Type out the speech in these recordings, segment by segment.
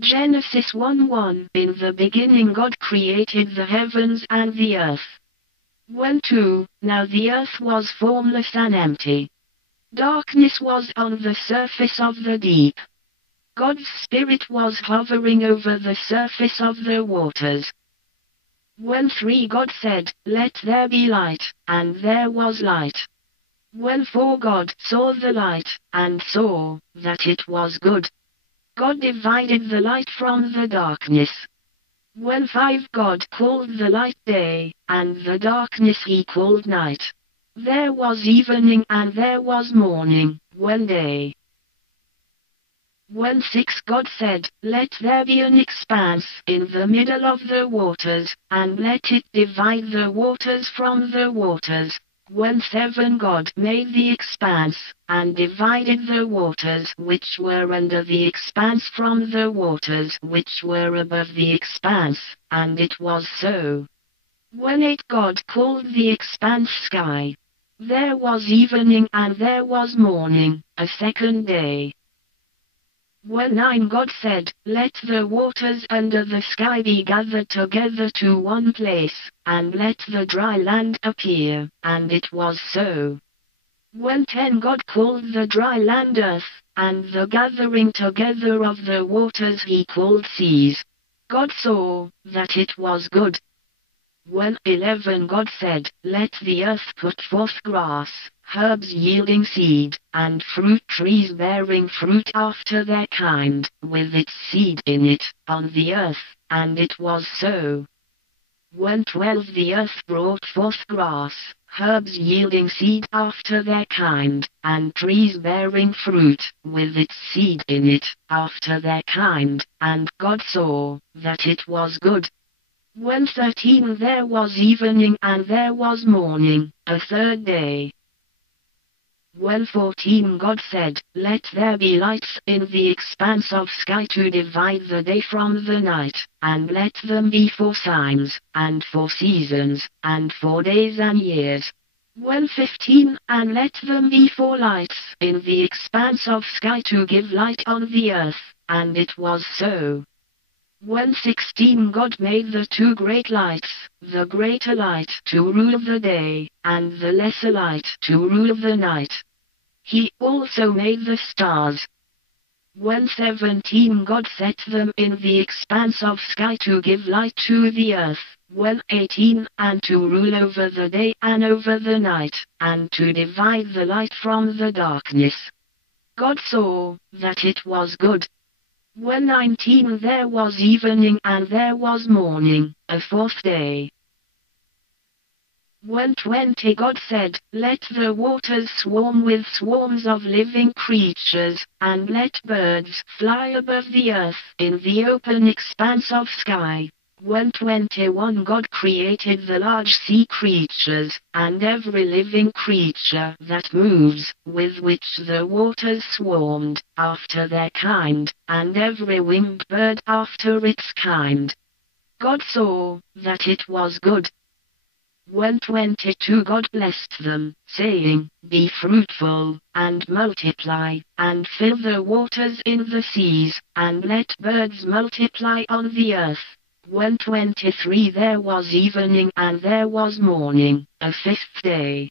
Genesis 1:1. In the beginning God created the heavens and the earth. 1:2. Now the earth was formless and empty. Darkness was on the surface of the deep. God's Spirit was hovering over the surface of the waters. 1:3. God said, "Let there be light," and there was light. 1:4. God saw the light, and saw that it was good. God divided the light from the darkness. 1:5. God called the light day, and the darkness he called night. There was evening and there was morning, one day. 1:6. God said, "Let there be an expanse in the middle of the waters, and let it divide the waters from the waters." 1:7. God made the expanse, and divided the waters which were under the expanse from the waters which were above the expanse, and it was so. 1:8. God called the expanse sky. There was evening and there was morning, a second day. 1:9. God said, "Let the waters under the sky be gathered together to one place, and let the dry land appear," and it was so. 1:10. God called the dry land earth, and the gathering together of the waters he called seas. God saw that it was good. 1:11. God said, "Let the earth put forth grass, herbs yielding seed, and fruit trees bearing fruit after their kind, with its seed in it, on the earth," and it was so. 1:12. The earth brought forth grass, herbs yielding seed after their kind, and trees bearing fruit, with its seed in it, after their kind, and God saw that it was good. 1:13. There was evening and there was morning, a third day. 1:14. God said, "Let there be lights in the expanse of sky to divide the day from the night, and let them be for signs, and for seasons, and for days and years." 1:15. And let them be for lights in the expanse of sky to give light on the earth, and it was so. 1:16. God made the two great lights, the greater light to rule the day, and the lesser light to rule the night. He also made the stars. 1:17. God set them in the expanse of sky to give light to the earth. 1:18. And to rule over the day and over the night, and to divide the light from the darkness. God saw that it was good. 1:19. There was evening and there was morning, a fourth day. 1:20. God said, "Let the waters swarm with swarms of living creatures, and let birds fly above the earth in the open expanse of sky." 1:21. God created the large sea creatures, and every living creature that moves, with which the waters swarmed, after their kind, and every winged bird after its kind. God saw that it was good. 1:22. God blessed them, saying, "Be fruitful, and multiply, and fill the waters in the seas, and let birds multiply on the earth." 1:23. There was evening and there was morning, a fifth day.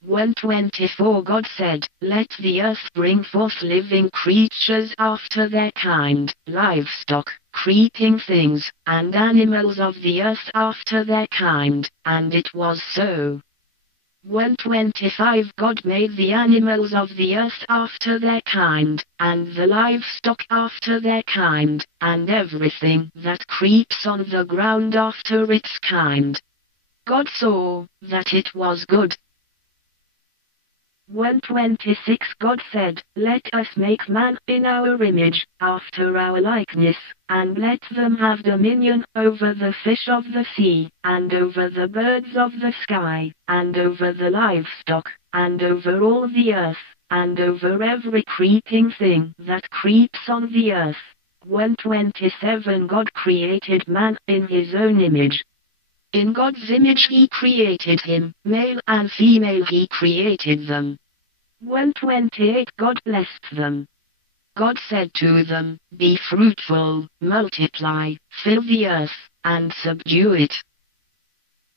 1:24. God said, "Let the earth bring forth living creatures after their kind, livestock, creeping things, and animals of the earth after their kind," and it was so. 1:25. God made the animals of the earth after their kind, and the livestock after their kind, and everything that creeps on the ground after its kind. God saw that it was good. 1:26. God said, "Let us make man in our image, after our likeness, and let them have dominion over the fish of the sea, and over the birds of the sky, and over the livestock, and over all the earth, and over every creeping thing that creeps on the earth." 1:27. God created man in his own image. In God's image he created him, male and female he created them. 1:28. God blessed them. God said to them, "Be fruitful, multiply, fill the earth, and subdue it.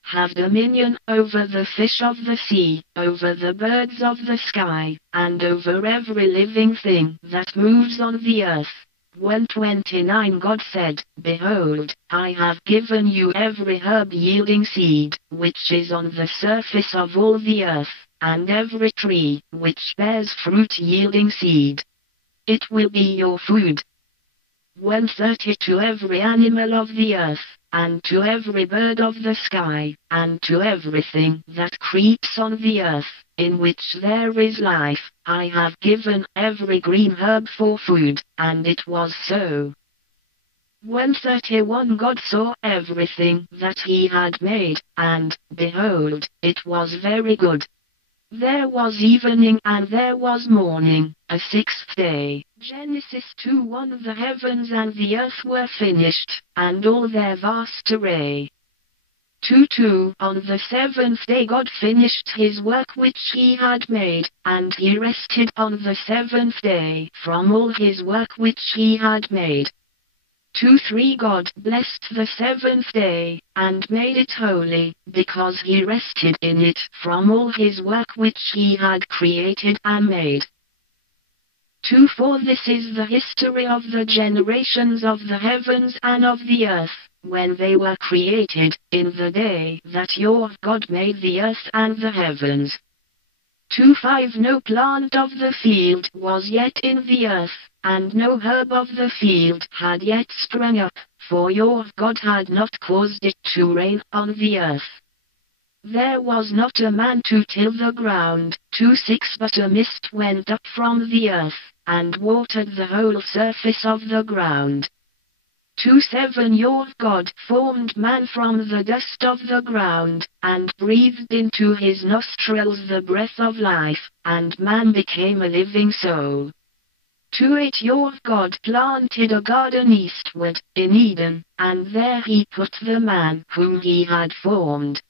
Have dominion over the fish of the sea, over the birds of the sky, and over every living thing that moves on the earth." 1:29 God said, "Behold, I have given you every herb yielding seed, which is on the surface of all the earth, and every tree, which bears fruit yielding seed. It will be your food." 1:30 To every animal of the earth, and to every bird of the sky, and to everything that creeps on the earth, in which there is life, I have given every green herb for food, and it was so. 1:31 God saw everything that he had made, and, behold, it was very good. There was evening and there was morning, a sixth day. Genesis 2:1 The heavens and the earth were finished, and all their vast array. 2:2 On the seventh day God finished his work which he had made, and he rested on the seventh day from all his work which he had made. 2:3 God blessed the seventh day, and made it holy, because he rested in it from all his work which he had created and made. 2:4 This is the history of the generations of the heavens and of the earth, when they were created, in the day that your God made the earth and the heavens. 2:5 No plant of the field was yet in the earth, and no herb of the field had yet sprung up, for your God had not caused it to rain on the earth. There was not a man to till the ground. 2:6 But a mist went up from the earth, and watered the whole surface of the ground. 2:7 Your God formed man from the dust of the ground, and breathed into his nostrils the breath of life, and man became a living soul. 2:8 Your God planted a garden eastward, in Eden, and there he put the man whom he had formed.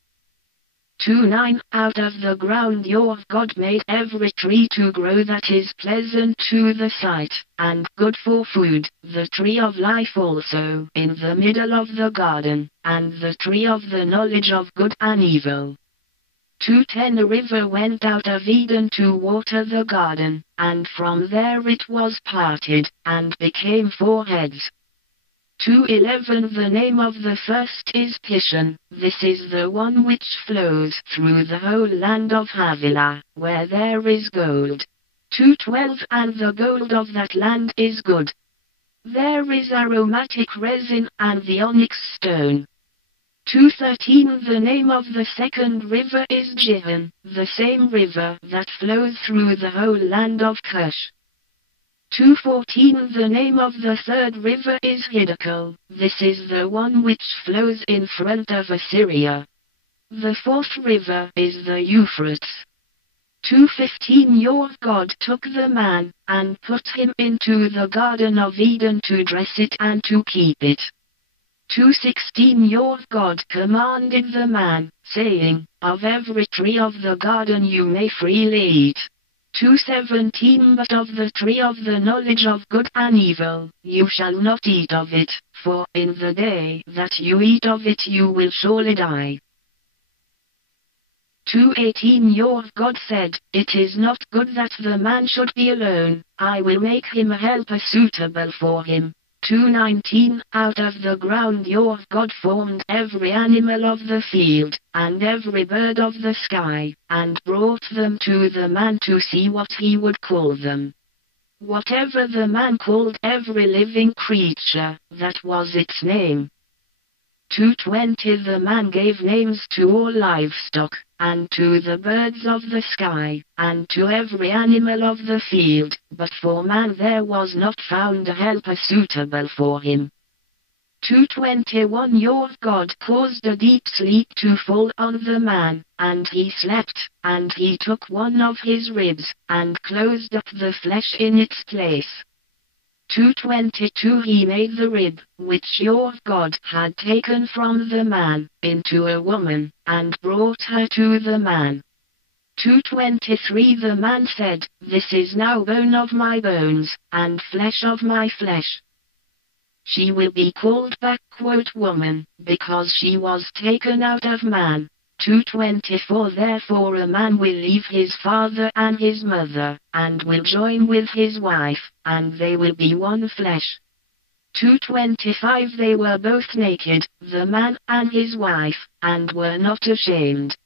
2:9 Out of the ground your God made every tree to grow that is pleasant to the sight, and good for food, the tree of life also in the middle of the garden, and the tree of the knowledge of good and evil. 2:10 A river went out of Eden to water the garden, and from there it was parted, and became 4 heads. 2:11 The name of the first is Pishon. This is the one which flows through the whole land of Havilah, where there is gold. 2:12 And the gold of that land is good. There is aromatic resin and the onyx stone. 2:13 The name of the second river is Gihon, the same river that flows through the whole land of Cush. 2:14 The name of the third river is Hiddekel. This is the one which flows in front of Assyria. The fourth river is the Euphrates. 2:15 Your God took the man, and put him into the Garden of Eden to dress it and to keep it. 2:16 Your God commanded the man, saying, Of every tree of the garden you may freely eat. 2:17 But of the tree of the knowledge of good and evil, you shall not eat of it, for in the day that you eat of it you will surely die. 2:18 Your God said, It is not good that the man should be alone, I will make him a helper suitable for him. 2:19 Out of the ground your God formed every animal of the field, and every bird of the sky, and brought them to the man to see what he would call them. Whatever the man called every living creature, that was its name. 2:20 The man gave names to all livestock, and to the birds of the sky, and to every animal of the field, but for man there was not found a helper suitable for him. 2:21 Your God caused a deep sleep to fall on the man, and he slept, and he took one of his ribs, and closed up the flesh in its place. 2:22 He made the rib, which your God had taken from the man, into a woman, and brought her to the man. 2:23 The man said, This is now bone of my bones, and flesh of my flesh. She will be called woman, because she was taken out of man. 2:24 Therefore a man will leave his father and his mother, and will join with his wife, and they will be one flesh. 2:25 They were both naked, the man and his wife, and were not ashamed.